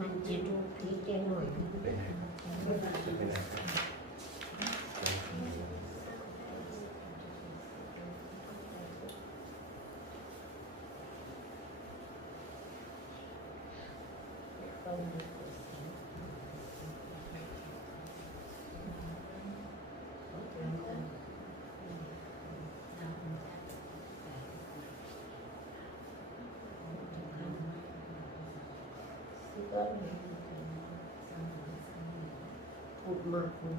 มันจะดูพีกหน่อย เป็นไงครับเป็นไงครับ ต้องดู ก็พูดมากคุณ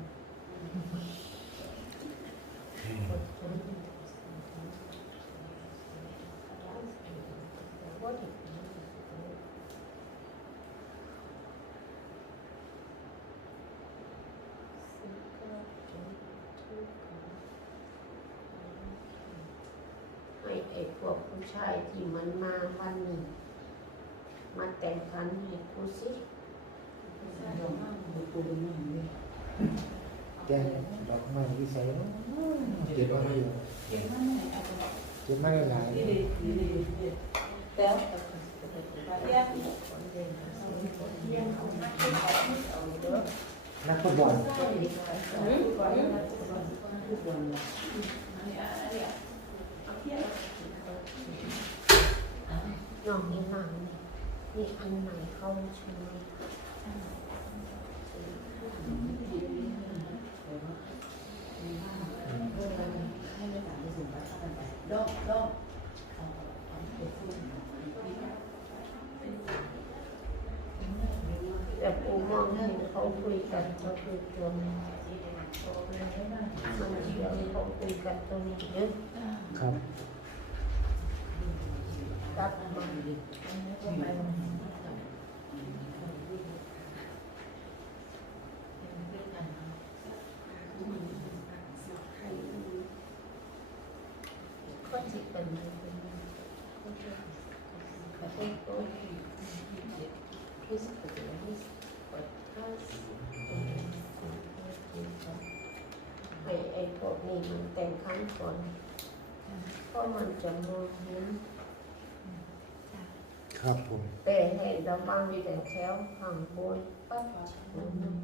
ว่าเด็กให้ไอ้พวกผู้ชายที่มันมาวันน แต่งคันให้กูสิแกงดอกไม้ที่ใส่เนาะเก็บมาให้อยู่เก็บมาได้หลายนักฟุตบอลน้องนี่มานี่ มีอันใหม่เข้าใช่ไหมแต่ปูมองเห็นเขาคุยกันก็คือตัวมันมันเชื่อเขาคุยกันตรงนี้เยอะครับ ไอ้พวกนี้มันแต่งครั้งก่อนเพราะมันจะมองเห็น ครับผมแต่ให้ระวังแต่แถวข้างบนปั๊บอืม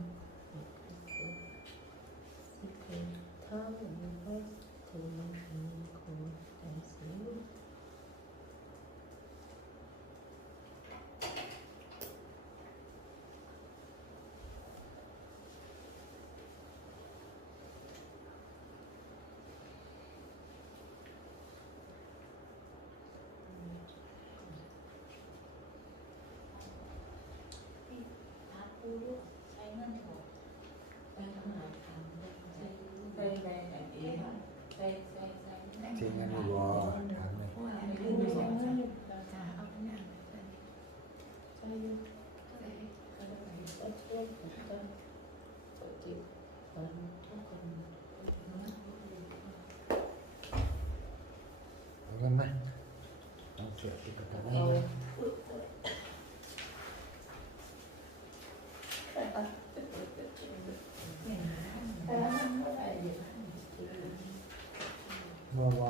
สิเป็นเท่าไว้ถึงมันเป็นของแต่สี เทียงกันอยู่บ่ถามเลย ก็เทียบกันก็ปฏิบัติทุกคน เอากันไหมเอาเสือติดกระต่าย เอา นะ วอวอ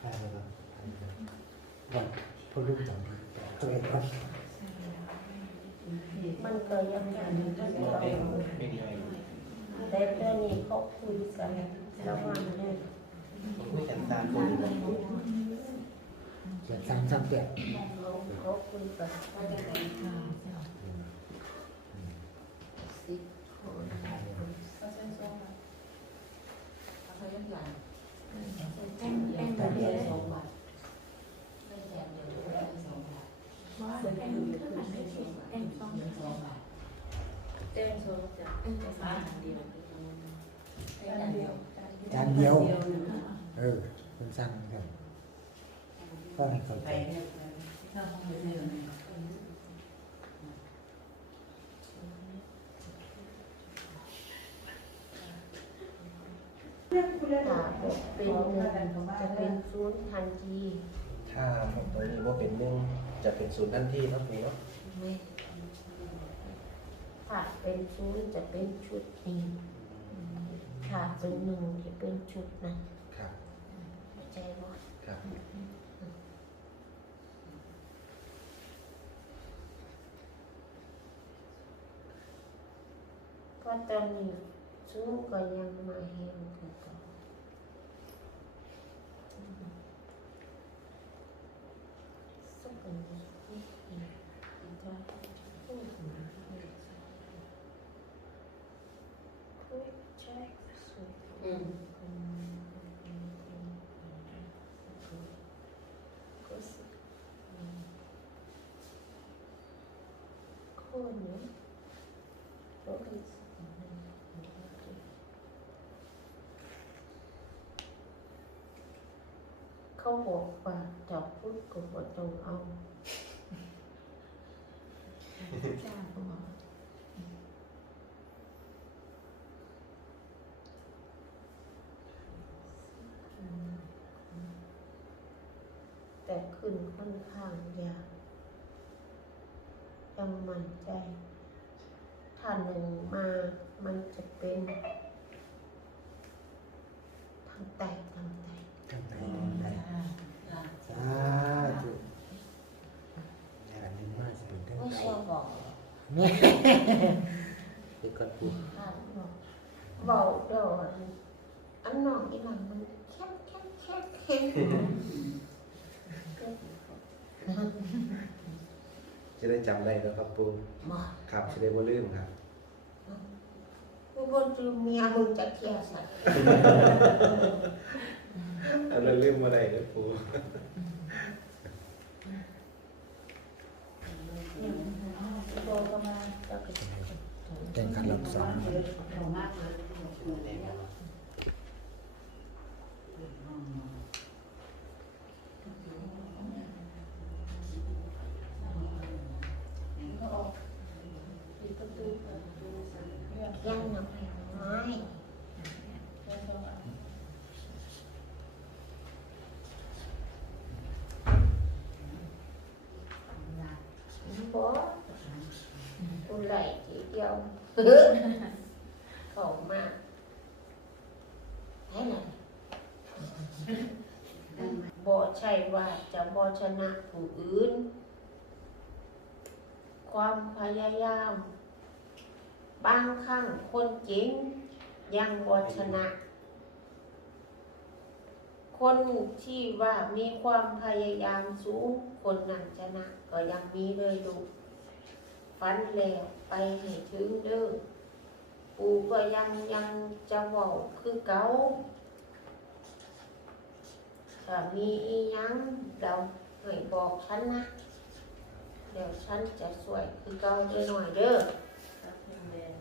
ถ่ายไปแล้ววันพอลูกจังตัวเองครับมันก็ยังไงก็จะเอาไม่มีอะไรแต่เรื่องนี้เขาคุยกันระหว่างเนี่ยผมคุยกันตามคนเขียนสามสามแปดเขาคุยกัน สิคนแต่เรียน สองบาทจานเดียวเออคุณสั่งครับก็ให้เป็นหนึ่งจะเป็นศูนย์ทันทีถ้าหมตัวนี้ว่าเป็นหนึ่งจะเป็นศูนย์ทันทีเนาะพี่เนาะไม่ถ้าเป็นศูนย์จะเป็นชุดนี้ถ้าเป็นหนึ่งจะเป็นชุดนั้นครับเข้าใจว่าครับ ราะตอนนี้สูงก็ยังมาแห้งคือเก่าสักคนนี้อีกอีกอีกได้พูดมาให้คุยแจ็คสุด อืม ก็สิคนเนี่ยก็คือ เขาบอกว่าจะพูดก็บ่ต้องเอาจ้าบอกแต่ขึ้นค่อนข้างยากยังมั่นใจ ถ้าหนึ่งมามันจะเป็น ทางแตก ข้างในได้สาธุอย่าลืมว่าจะเป็นข้าง ไม่ ใน ชอบบอก เนี่ยนี่ก่อนปูขาดบอกเบาเดี๋ยวอันนนอกอีหลังมันแค่แค่แค่แค่จะได้จำได้แล้วครับปูมาครับจะได้บ่ลืมครับกูบนจือเมียมึงจะเทียสัตว์อันนั้นลืมบ่ได้เด้อปู โตก็มาจะไปเป็นขันลำสองยังหนักไม้บ่กูไหลทีเดี ยวเข้ามาให้หน่อยบ่ใช่ว่าจะบ่ชนะผู้อื่น ความพยายาม บางครั้งคนจริงยังบ่ชนะ คนที่ว่ามีความพยายามสูง คนนั้นชนะ ก็ยังมีเลยลูก ฟันแล้วไปให้ถึงเด้อปูก็ยังยังจะเว้าคือเก่าถ้ามีอียังเราให้บอกฉันนะเดี๋ยวฉันจะสวยคือเก่าเด้หน่อยเด้อ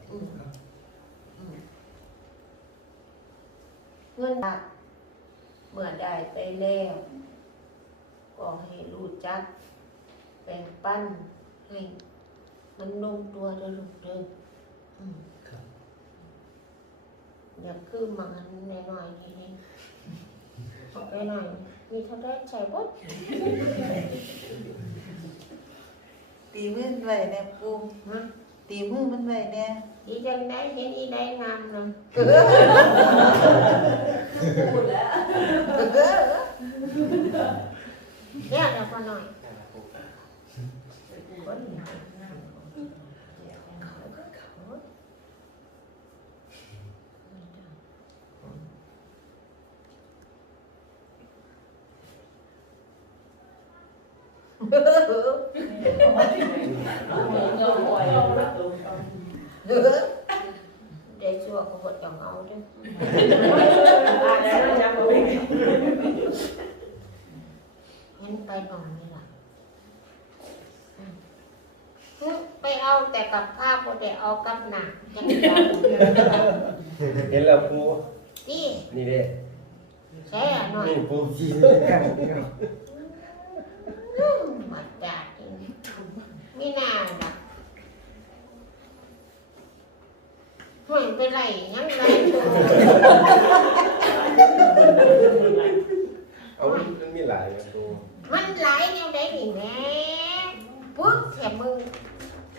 อืมอืมเงินบาทเมื่อได้ไปแล้วก็ให้รู้จักแบ่งปันให้ มันลงตัวเด้อลูกเด้ออืมครับอย่าคือหมันหน่อยๆทีนี้เอาไปหน่อย มีเท่าได้ใช้บ่ตีมือมันไว้แน่ปูฮะตีมือมันไว้แน่ดีจังได้เห็นอีได้งามนะพูดแล้วเนี่ยเดี๋ยวพอหน่อยคน เดี๋ยวชัวร์ก็บดอย่างเอาด้วยเห็นไปหน่อยนี่ล่ะอืมไปเอาแต่กับข้าวก็ได้เอากับหนักยังไงเห็นแล้วปูนี่นี่เด้แช่หน่อยนี่ปูจีนข้างเดียว อืมมาจัดเอง ไม่น่าล่ะห่วยไปไรยังไงเอามันมีหลายนะปูมันไหลแนวใดนี่แม่ปึ๊บแถมมือ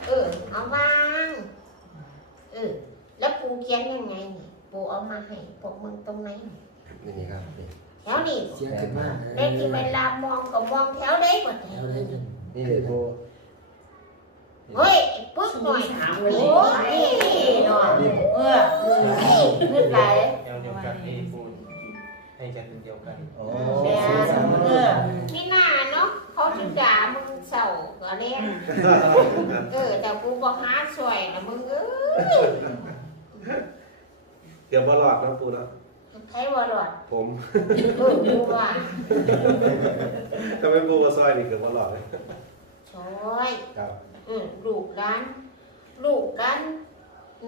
เออ เอาวาง เออ แล้วปูเขียนยังไงนี่ปูเอามาให้พวกมึงตรงไหนนี่นี่ครับนี่แถวนี้เสียงขึ้นมากในที่เวลามองก็มองแถวใดหมดแล้วได้จน นี่เด้ปู เฮ้ยไอ้ปึ๊กหน่อยโอ้ยหน่อยเออเออเงืดไหลแนวเดียวกันให้พูดให้จันเป็นเดียวกันโอ้แม่สื่อสารเออนี่หน้าเนาะเขาจะด่ามึงเศร้าก็เล่นเออแต่กูบอกหาสวยนะมึงเอ้ยเกือบบ่รอดนะปูเนาะใครว่าหลอดผมเออกูว่าถ้าไม่ปูว่าซอยนี่เกือบบ่รอดเลยสวยครับ อืมลูกกันลูกกัน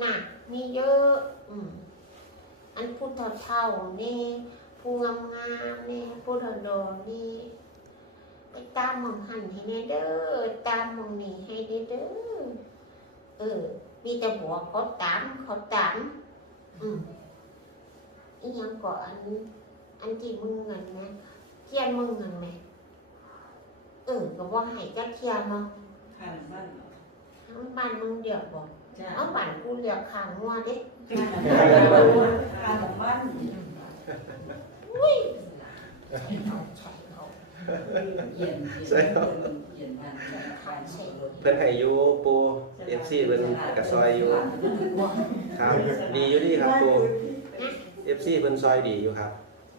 หนักมีเยอะ อืมอันพูดเท่าๆนี่ผู้งามๆนี่ผู้ดอนๆนี่ไปตามมองหันให้แน่เด้อตามมองนี่ให้แน่เด้อเออ มีแต่หัวเขาตามเขาตามอืมอียังก่อนอันอันที่มึงเงินนะเทียนมึงเงินไหมเออก็ว่าให้จักเทียนเนาะ หันบ้านทั้งบ้านมึงเดียวบอกจ้าเอาบ้านกูเรียกขางงัวเด้หันของบ้านอุ้ยใช่เขาใช่เขาเย็นใช่ครับเย็นบ้านใช่เพิ่นให้อยู่ปูเอฟซีเพิ่นกะซอยอยู่ครับ ดีอยู่ดีครับปูเอฟซีเพิ่นซอยดีอยู่ครับ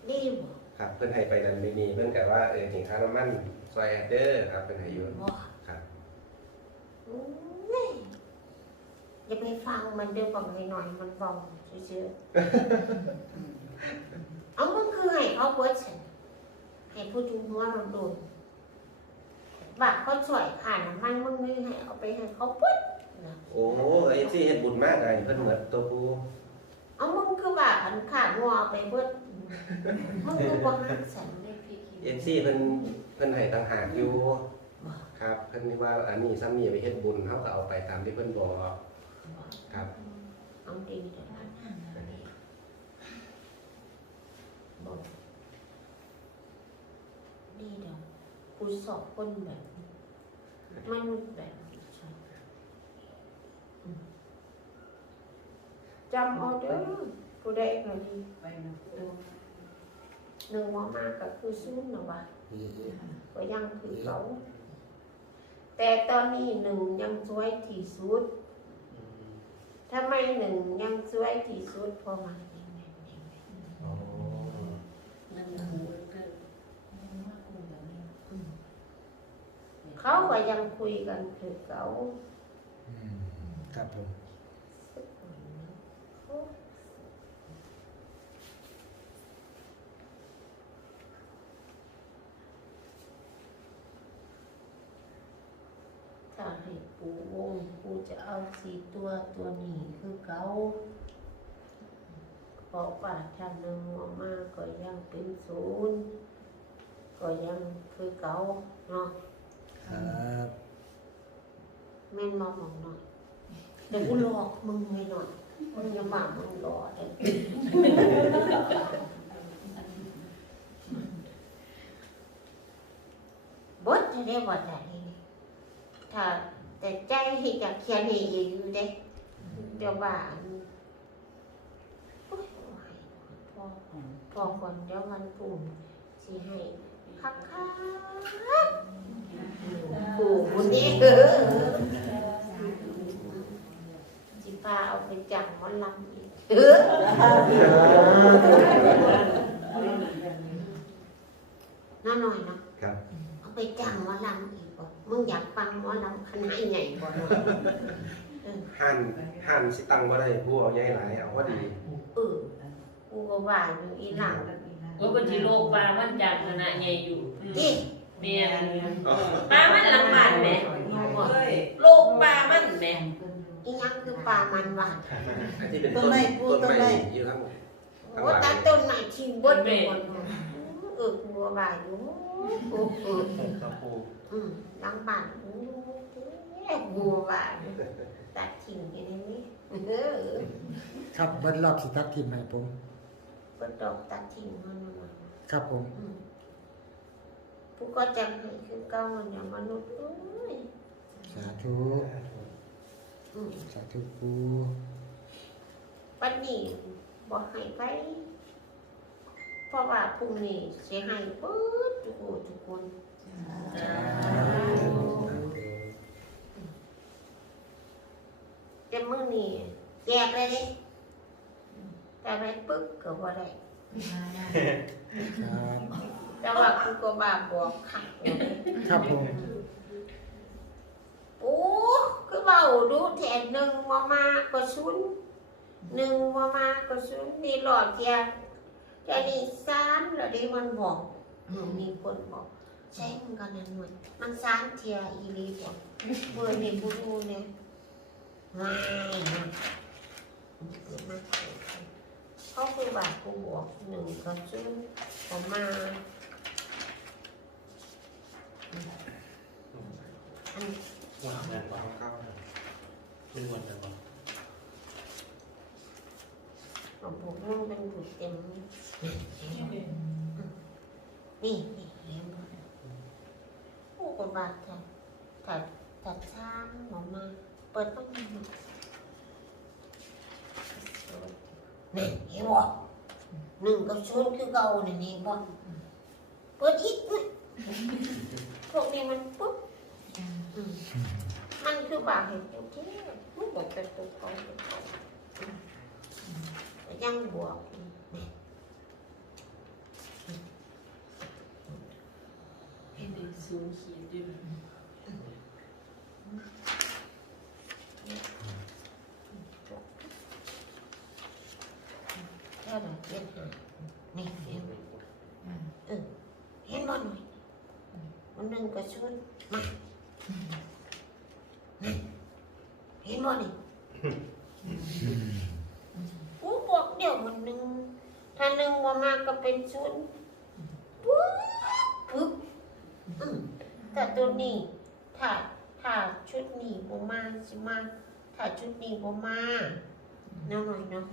ดีบ่ครับเพิ่นให้ไปนั่นไม่มีเพิ่นกะว่าเออถึงค่าน้ำมันซอยแอดเดอร์ครับเพิ่นให้อยู่ บ่ครับ อุ้ยอย่าไปฟังมันเดี๋ยวบอกหน่อยๆมันบอกเฉยๆเอามันคือให้เขาเบิดฉันให้ผู้จุงหัวเราโดนบาทเขาสวยขาดน้ำมันมึงนี่ให้เอาไปให้เขาเบิดนะโอ้เอฟซีเฮ็ดบุญมากเลยเพิ่นเหมือนตัวปูเอามึงคือว่าอันขาดงัวเอาไปเบิดมึงคือบ่ฮักฉันเอฟซีเพิ่นเพิ่นให้ต่างหากอยู่ ครับเพิ่นว่าอันนี้ซ้ำนี่ไปเฮ็ดบุญเฮาก็เอาไปตามที่เพิ่นบอกครับเอาดีเดี๋ยวนั้นบอกดีเดี๋ยวกูสอบคนแบบมนุษย์แบบนี้ชอบอืมจำเอาเด้อผู้ใดก็ดีไปนะปูหนึ่งว่ามากก็คือศูนย์นะวะก็ยังคือเขา แต่ตอนนี้หนึ่งยังสวยที่สุดทำไมหนึ่งยังสวยที่สุดเพราะมันเองไงเองไงอ๋อนั่นปูเด้อเขาก็ยังคุยกันคือเขาอืมครับผม ถ้าให้ปูวงปูจะเอาสี่ตัวตัวนี้คือเขาเพราะว่าถ้าหนึ่งออกมาก็ยังเป็นศูนย์ก็ยังคือเขาเนาะครับแม่นมองมองหน่อยเดี๋ยวกูหลอกมึงไงหน่อยมึงอย่ามามึงหลอกเลยบดจะได้บดอะไรนี่ ถ้าแต่ใจให้จะเขียนให้เองอยู่เด้เดี๋ยวว่าอันโอ๊ยพอพอก่อนเดี๋ยววันปุ่มสิให้คักคักๆปู่คนนี้เออสิพาเอาไปจังหมันลำอีกเออน่าหน่อยนะครับเอาไปจังหมันลำอีกบ่ มึงอยากฟังหมอลำคณะใหญ่บ่เนาะหั่นหั่นสิตังบ่ได้ผู้เอาใหญ่หลายเอาพอดีเออกูก็ว่าอยู่อีหลังว่าปฏิโลกปลามันจากขนาดใหญ่อยู่นี่เมียนปลามันหลังบ้านแหม่เฮ้ยโลกปลามันแหม่อีหยังคือปลามันวะอันที่เป็นต้นต้นไม้อยู่ข้างโอ้ตัดต้นไม้ทิ้งเบดทุกคนเออกูก็ว่าอยู่เออเออตัวปูอืมหลังบ้านกูแย่กูก็ว่าอยู่ตัดทิ้งอย่างนี้เออครับเบิดรอบสิทักทีมให้ผม ก็ดอกตัดทิ้งมันมาครับผม อืมผู้ก็จำให้คือเก้ามันอย่างมนุษย์เอ้ยสาธุอืมสาธุปูปันนี้บอกให้ไปเพราะว่าพรุ่งนี้จะให้เปิดทุกคนทุกคน จ้านี่แตกเลยดิแต่ไปปึ๊กก็บ่ได้ครับแต่ว่ากูก็บาบอกค่ะครับผมปูคือเบาดูแทนหนึ่งมามาก็ชุนหนึ่งมามาก็ชุนนี่หลอดเทียนแค่นี้สามแล้วดิมันบอกอืมมีคนบอก ใช่มันกันนะหน่อยมันสามเทียอีรีบอกเบอร์นี่กูดูเนี่ยไม่นะเกิดมาเขาคือว่ากูบอกหนึ่งก็ชุนประมาณอันวันนั้นบ่เป็นวันนั้นบ่ของผมมันเป็นบุตรเต็มนี่นี่นี่เห็นไหม โอ้กบาดค่ะถัดถัดช้างออกมาเปิดต้องมีนี่เห็นบ่หนึ่งกับชุนคือเก่านี่นี่บ่เปิดอีกนะพวกนี้มันปุ๊บมันคือบาดเห็นอยู่ที่มันบอกเป็นตัวเก่าตัวเก่ายังบวก นี่ให้ได้สูงขีดอยู่ แค่ไหนเห็นหานี่เห็นเออเห็นบ่หน่อยมันหนึ่งกระชุนมานี่เห็นบ่นี่กูบอกเดี๋ยวมันหนึ่งถ้าหนึ่งบ่มาก็เป็นชุนปุ๊บปุ๊บอืมแต่ตัวนี้ ถ้าถ้าชุดนี้บ่มา สิมาถ้าชุดนี้บ่มาเนาะหน่อยเนาะ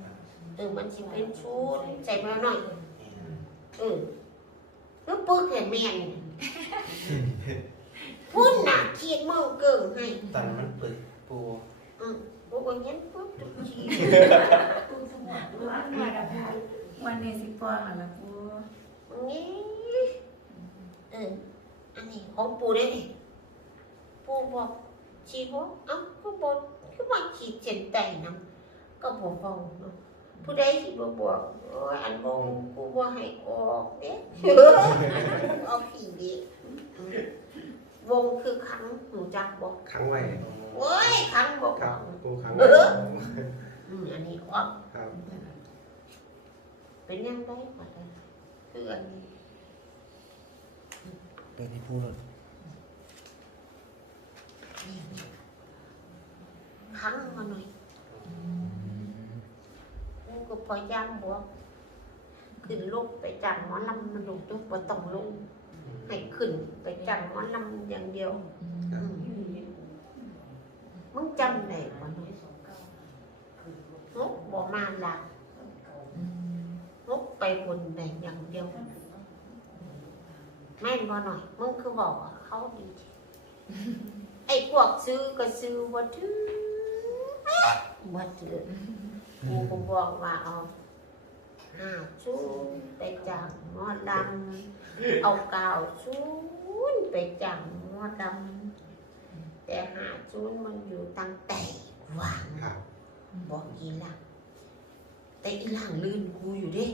เออมันสิเป็นชุดใส่มาหน่อยเออแล้วปึกเห็นแม่นพุ่นน่ะขีดมือเกิงให้ตอนมันเปิดปูอืมกูก็เห็นปุ๊บทุกทีวันนี้สิปองอะล่ะปูนี่เอออันนี้ของปูได้นี่ปูบอก ชีบอกเอ้าก็บอกคือมาขีดเส้นใต้นำก็บอกเบาเนาะผู้ใดที่บ่บอกโอ้ยอันบงกูบ่ให้ออกเด้เอาผีเด็กวงคือครั้งหนูจักบอกค้างไว้โอ้ยครั้งบอกครับปูค้างเอไว้ออืมอันนี้ออกครับ เป็นยังไงก่อนเลยคืออันนี้ เปิดให้พูดค รั้งมาหน่อยกูก็พยายามบอกขึ้นลูกไปจังหมอลำมันลงตุ๊บบ่ต้องลงให้ขึ้นไปจังหมอลำอย่างเดียวครับอืมมึงจำได้บ่หน่อยนกบ่มาละนกไปบนได้อย่างเดียวแม่นบ่หน่อย มึงคือบอกว่าเขาดีทีไอ้พวกซื้อก็ซื้อบ่ถือบ่ถือกูก็บอกว่าเอาห้าชุนไปจังหมอดำเอาเก้าชุนไปจังหมอดำแต่ห้าชุนมันอยู่ตั้งแต่วางครับบอกอีหลังแต่อีหลังลื่นกูอยู่เดิ